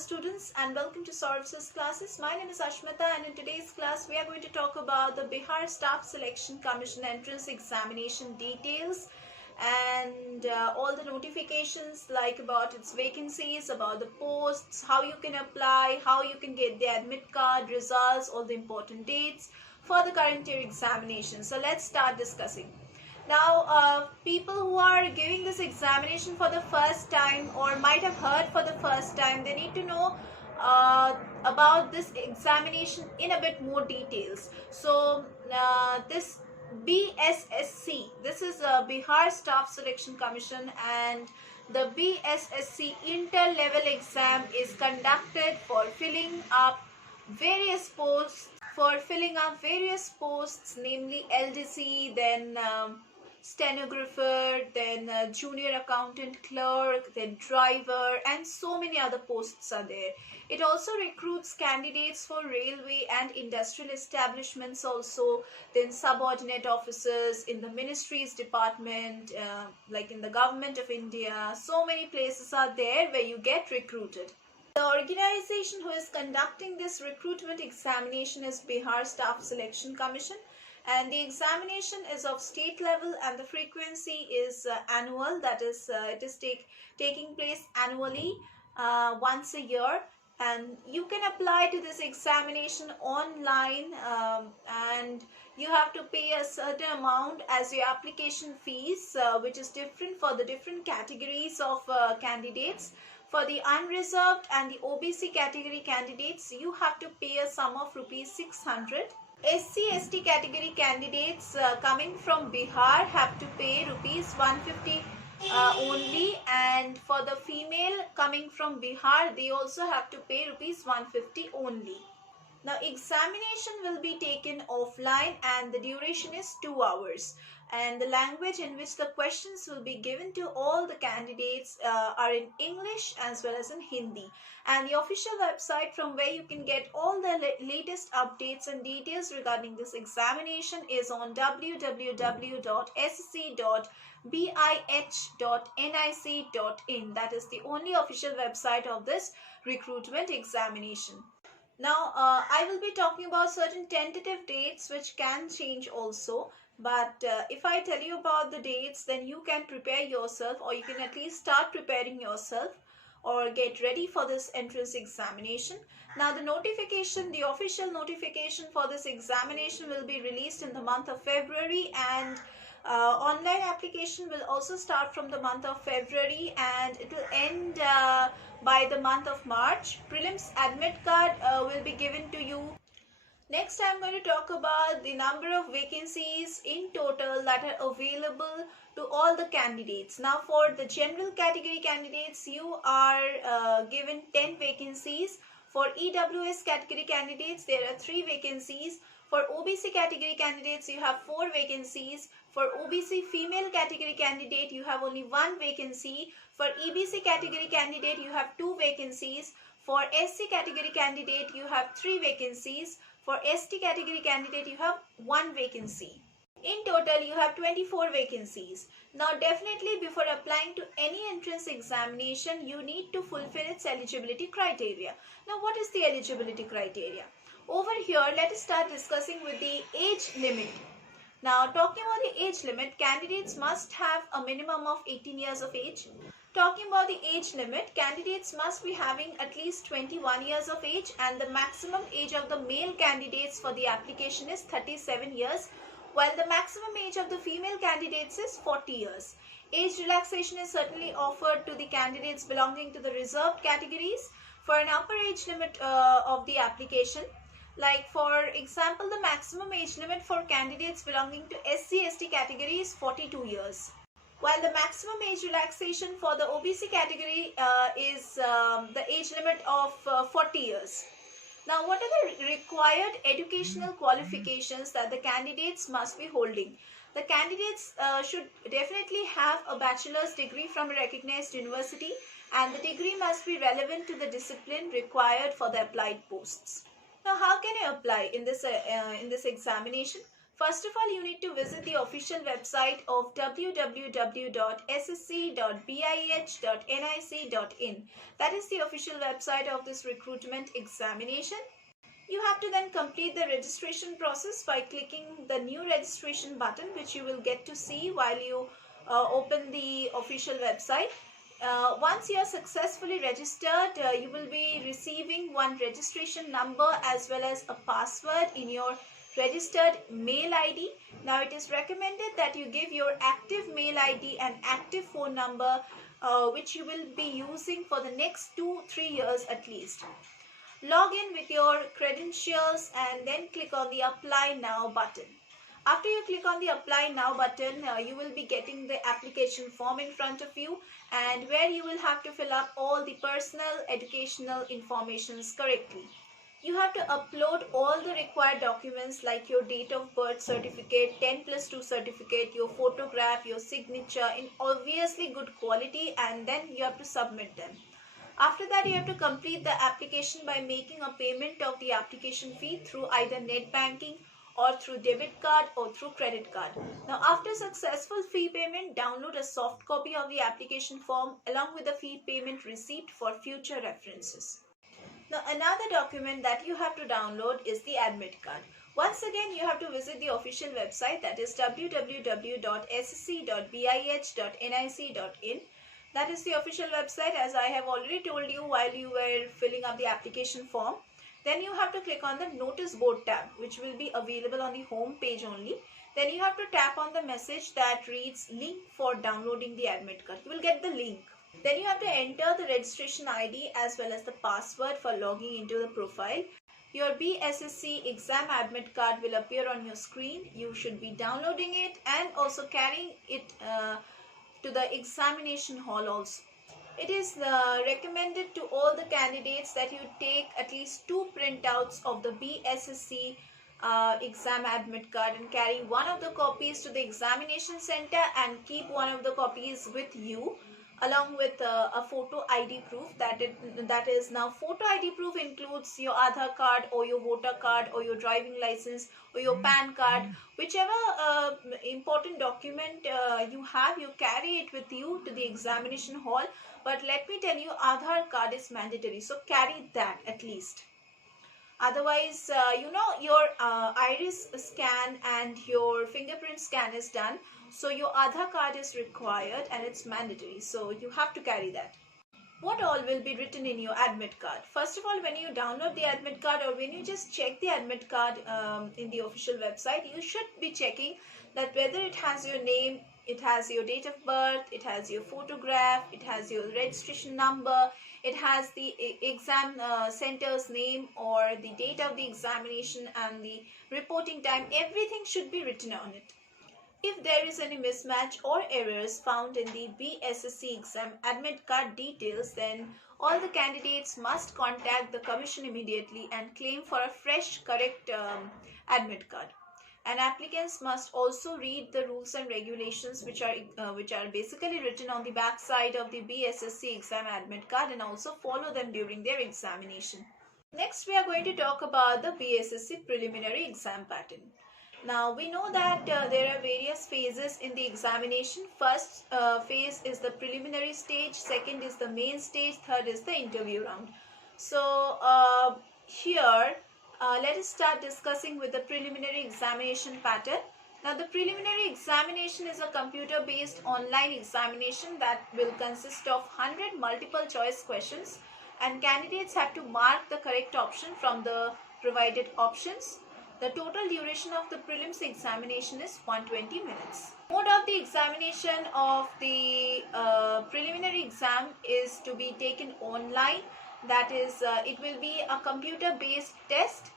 students, and welcome to Services classes. My name is Ashmita, and in today's class we are going to talk about the Bihar Staff Selection Commission entrance examination details and all the notifications, like about its vacancies, about the posts, how you can apply, how you can get the admit card, results, all the important dates for the current year examination. So let's start discussing. Now, people who are giving this examination for the first time or might have heard for the first time, they need to know about this examination in a bit more details. So, this BSSC, this is Bihar Staff Selection Commission, and the BSSC Inter Level Exam is conducted for filling up various posts, namely LDC, then stenographer, then junior accountant clerk, then driver, and so many other posts are there. It also recruits candidates for railway and industrial establishments also, then subordinate offices in the Ministries Department, like in the Government of India. So many places are there where you get recruited. The organization who is conducting this recruitment examination is Bihar Staff Selection Commission, and the examination is of state level and the frequency is annual, that is it is taking place annually once a year, and you can apply to this examination online, and you have to pay a certain amount as your application fees, which is different for the different categories of candidates. For the unreserved and the OBC category candidates, you have to pay a sum of rupees 600. SC/ST category candidates coming from Bihar have to pay rupees 150 only, and for the female coming from Bihar, they also have to pay rupees 150 only. Now, examination will be taken offline and the duration is 2 hours. And the language in which the questions will be given to all the candidates are in English as well as in Hindi. And the official website from where you can get all the latest updates and details regarding this examination is on www.ssc.bih.nic.in. That is the only official website of this recruitment examination. Now, I will be talking about certain tentative dates which can change also. But if I tell you about the dates, then you can prepare yourself, or you can at least start preparing yourself or get ready for this entrance examination. Now, the notification, the official notification for this examination will be released in the month of February, and online application will also start from the month of February and it will end by the month of March. Prelims admit card will be given to you. Next, I am going to talk about the number of vacancies in total that are available to all the candidates. Now, for the general category candidates, you are given 10 vacancies. For EWS category candidates, there are 3 vacancies. For OBC category candidates, you have 4 vacancies. For OBC female category candidate, you have only 1 vacancy. For EBC category candidate, you have 2 vacancies. For SC category candidate, you have 3 vacancies. For ST category candidate, you have 1 vacancy. In total, you have 24 vacancies. Now, definitely before applying to any entrance examination, you need to fulfill its eligibility criteria. Now, what is the eligibility criteria? Over here, let us start discussing with the age limit. Now, talking about the age limit, candidates must have a minimum of 18 years of age. Talking about the age limit, candidates must be having at least 21 years of age, and the maximum age of the male candidates for the application is 37 years, while the maximum age of the female candidates is 40 years. Age relaxation is certainly offered to the candidates belonging to the reserved categories for an upper age limit of the application. Like, for example, the maximum age limit for candidates belonging to SC/ST category is 42 years. While the maximum age relaxation for the OBC category is the age limit of 40 years. Now, what are the required educational qualifications that the candidates must be holding? The candidates should definitely have a bachelor's degree from a recognized university, and the degree must be relevant to the discipline required for the applied posts. Now, how can you apply in this examination? First of all, you need to visit the official website of www.ssc.bih.nic.in. That is the official website of this recruitment examination. You have to then complete the registration process by clicking the new registration button, which you will get to see while you open the official website. Once you are successfully registered, you will be receiving one registration number as well as a password in your registered mail ID. Now it is recommended that you give your active mail ID and active phone number which you will be using for the next 2-3 years at least. Log in with your credentials and then click on the Apply Now button. After you click on the Apply Now button, you will be getting the application form in front of you, and where you will have to fill up all the personal educational informations correctly. You have to upload all the required documents like your date of birth certificate, 10+2 certificate, your photograph, your signature in obviously good quality, and then you have to submit them. After that, you have to complete the application by making a payment of the application fee through either net banking or through debit card or through credit card. Now, after successful fee payment, download a soft copy of the application form along with the fee payment receipt for future references. Now, another document that you have to download is the admit card. Once again, you have to visit the official website, that is www.ssc.bih.nic.in. That is the official website, as I have already told you while you were filling up the application form. Then you have to click on the Notice Board tab, which will be available on the home page only. Then you have to tap on the message that reads link for downloading the admit card. You will get the link. Then you have to enter the registration ID as well as the password for logging into the profile. Your BSSC exam admit card will appear on your screen. You should be downloading it and also carrying it to the examination hall also. It is recommended to all the candidates that you take at least 2 printouts of the BSSC exam admit card and carry one of the copies to the examination center and keep one of the copies with you along with a photo ID proof. That is now photo ID proof includes your Aadhaar card or your voter card or your driving license or your PAN card, whichever important document you have, you carry it with you to the examination hall. But let me tell you, Aadhaar card is mandatory, so carry that at least. Otherwise, your iris scan and your fingerprint scan is done. So your Aadhaar card is required and it's mandatory. So you have to carry that. What all will be written in your admit card? First of all, when you download the admit card or when you just check the admit card in the official website, you should be checking that whether it has your name, it has your date of birth, it has your photograph, it has your registration number, it has the exam center's name or the date of the examination and the reporting time. Everything should be written on it. If there is any mismatch or errors found in the BSSC exam admit card details, then all the candidates must contact the commission immediately and claim for a fresh correct admit card. And applicants must also read the rules and regulations which are basically written on the back side of the BSSC exam admit card and also follow them during their examination. Next, we are going to talk about the BSSC preliminary exam pattern. Now, we know that there are various phases in the examination. First phase is the preliminary stage, second is the main stage, third is the interview round. So, here let us start discussing with the preliminary examination pattern. Now, the preliminary examination is a computer-based online examination that will consist of 100 multiple choice questions, and candidates have to mark the correct option from the provided options. The total duration of the prelims examination is 120 minutes. Mode of the examination of the preliminary exam is to be taken online. That is, it will be a computer-based test,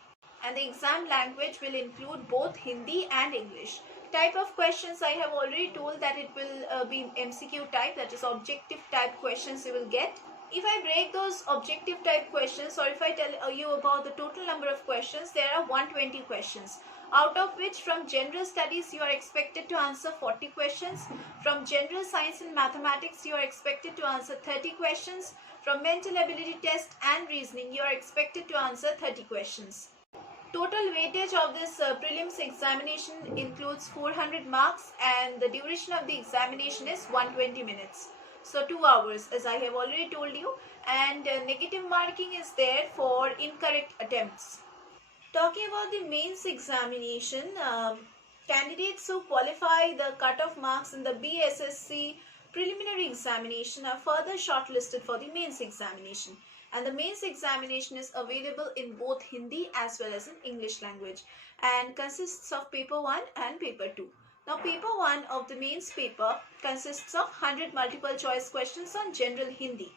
and the exam language will include both Hindi and English. Type of questions, I have already told that it will be MCQ type, that is objective type questions you will get. If I break those objective type questions, or if I tell you about the total number of questions, there are 120 questions. Out of which from general studies you are expected to answer 40 questions. From general science and mathematics you are expected to answer 30 questions. From mental ability test and reasoning you are expected to answer 30 questions. Total weightage of this prelims examination includes 400 marks, and the duration of the examination is 120 minutes. So 2 hours, as I have already told you, and negative marking is there for incorrect attempts. Talking about the mains examination, candidates who qualify the cutoff marks in the BSSC preliminary examination are further shortlisted for the mains examination. And the mains examination is available in both Hindi as well as in English language and consists of paper 1 and paper 2. Now, paper 1 of the mains paper consists of 100 multiple choice questions on general Hindi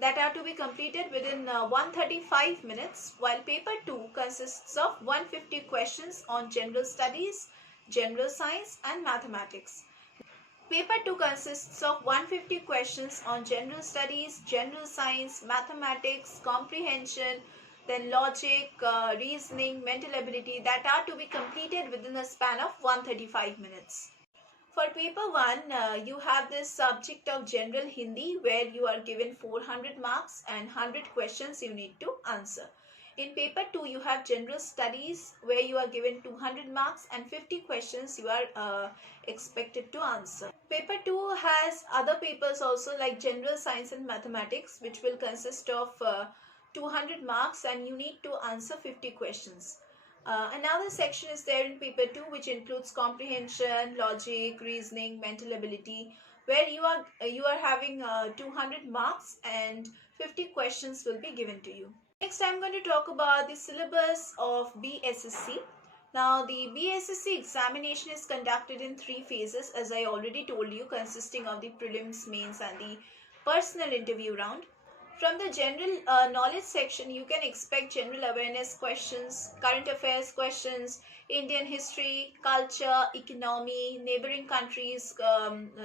that are to be completed within 135 minutes, while paper 2 consists of 150 questions on general studies, general science and mathematics. Paper 2 consists of 150 questions on general studies, general science, mathematics, comprehension, then logic, reasoning, mental ability that are to be completed within a span of 135 minutes. For paper 1, you have this subject of general Hindi where you are given 400 marks and 100 questions you need to answer. In paper 2, you have general studies where you are given 200 marks and 50 questions you are expected to answer. Paper 2 has other papers also like general science and mathematics, which will consist of 200 marks and you need to answer 50 questions. Another section is there in paper 2 which includes comprehension, logic, reasoning, mental ability, where you are having 200 marks and 50 questions will be given to you. Next, I am going to talk about the syllabus of BSSC. Now, the BSSC examination is conducted in 3 phases, as I already told you, consisting of the prelims, mains and the personal interview round. From the general knowledge section, you can expect general awareness questions, current affairs questions, Indian history, culture, economy, neighboring countries,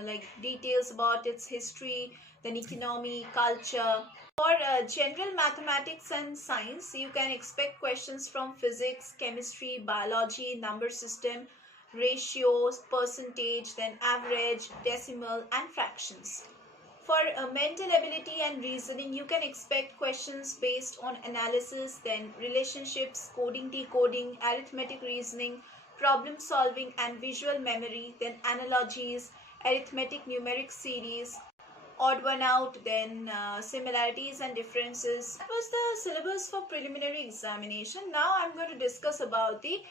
like details about its history, then economy, culture. For general mathematics and science, you can expect questions from physics, chemistry, biology, number system, ratios, percentage, then average, decimal and fractions. For mental ability and reasoning, you can expect questions based on analysis, then relationships, coding, decoding, arithmetic reasoning, problem solving and visual memory, then analogies, arithmetic numeric series, odd one out, then similarities and differences. That was the syllabus for preliminary examination. Now I'm going to discuss about the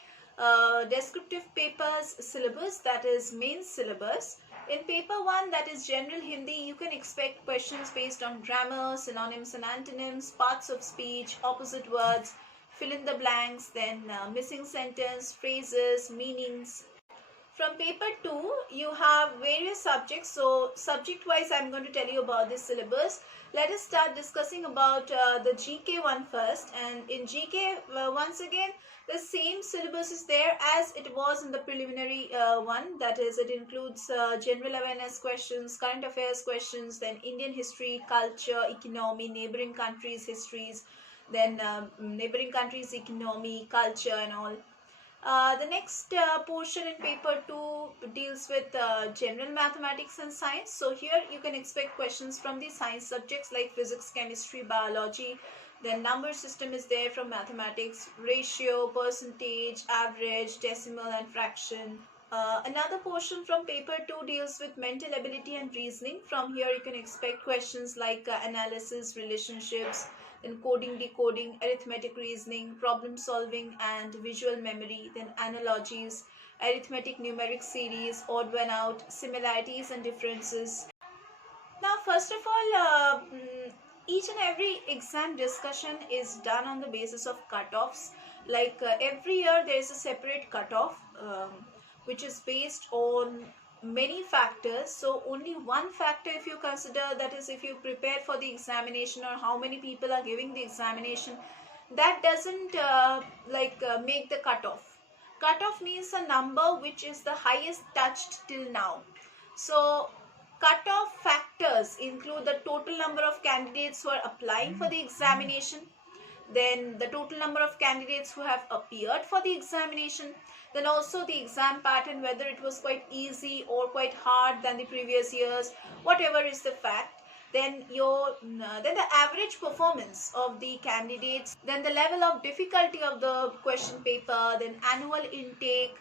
descriptive papers syllabus, that is main syllabus. In paper 1, that is general Hindi, you can expect questions based on grammar, synonyms and antonyms, parts of speech, opposite words, fill in the blanks, then missing sentence, phrases, meanings. From paper 2, you have various subjects. So subject wise, I am going to tell you about this syllabus. Let us start discussing about the GK one first. And in GK, once again, the same syllabus is there as it was in the preliminary one. That is, it includes general awareness questions, current affairs questions, then Indian history, culture, economy, neighboring countries' histories, then neighboring countries' economy, culture and all. The next portion in paper 2 deals with general mathematics and science. So here you can expect questions from the science subjects like physics, chemistry, biology. Then number system is there from mathematics, ratio, percentage, average, decimal and fraction. Another portion from paper 2 deals with mental ability and reasoning. From here you can expect questions like analysis, relationships, then coding, decoding, arithmetic reasoning, problem solving and visual memory, then analogies, arithmetic numeric series, odd one out, similarities and differences. Now, first of all, each and every exam discussion is done on the basis of cutoffs. Like every year there is a separate cutoff which is based on many factors. So only one factor if you consider, that is if you prepare for the examination or how many people are giving the examination, that doesn't make the cutoff. Cutoff means a number which is the highest touched till now. So cutoff factors include the total number of candidates who are applying for the examination, then the total number of candidates who have appeared for the examination, then also the exam pattern, whether it was quite easy or quite hard than the previous years, whatever is the fact. then then the average performance of the candidates, then the level of difficulty of the question paper, then annual intake,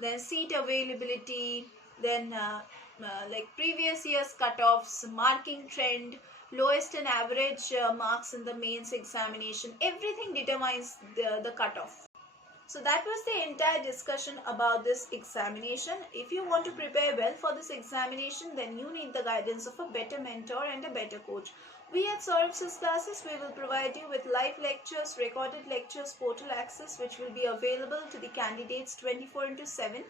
then seat availability, then like previous year's cutoffs, marking trend, lowest and average marks in the mains examination. Everything determines the cutoff. So that was the entire discussion about this examination. If you want to prepare well for this examination, then you need the guidance of a better mentor and a better coach. We at Saurabh's classes, we will provide you with live lectures, recorded lectures, portal access, which will be available to the candidates 24/7.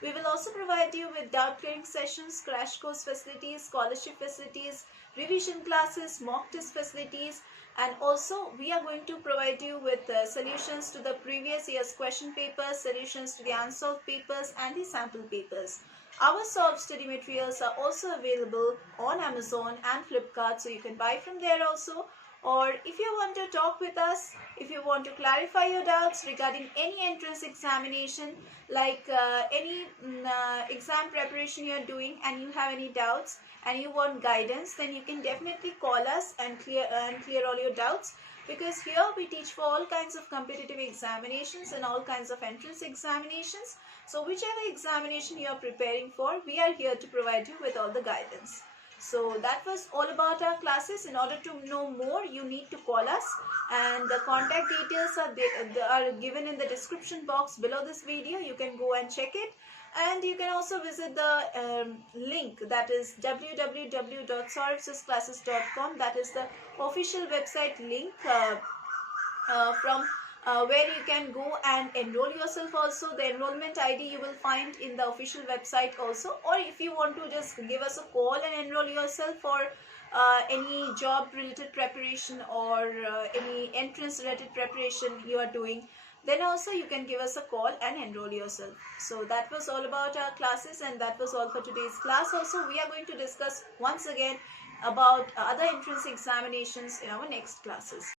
We will also provide you with doubt clearing sessions, crash course facilities, scholarship facilities, revision classes, mock test facilities, and also we are going to provide you with solutions to the previous year's question papers, solutions to the unsolved papers and the sample papers. Our solved study materials are also available on Amazon and Flipkart, so you can buy from there also. Or if you want to talk with us, if you want to clarify your doubts regarding any entrance examination, like any exam preparation you are doing and you have any doubts and you want guidance, then you can definitely call us and clear all your doubts, because here we teach for all kinds of competitive examinations and all kinds of entrance examinations. So whichever examination you are preparing for, we are here to provide you with all the guidance. So that was all about our classes. In order to know more, you need to call us, and the contact details are given in the description box below this video. You can go and check it, and you can also visit the link, that is www.saurabhsclasses.com. that is the official website link from where you can go and enroll yourself also. The enrollment ID you will find in the official website also. Or if you want to just give us a call and enroll yourself for any job related preparation or any entrance related preparation you are doing, then also you can give us a call and enroll yourself. So that was all about our classes, and that was all for today's class. Also, we are going to discuss once again about other entrance examinations in our next classes.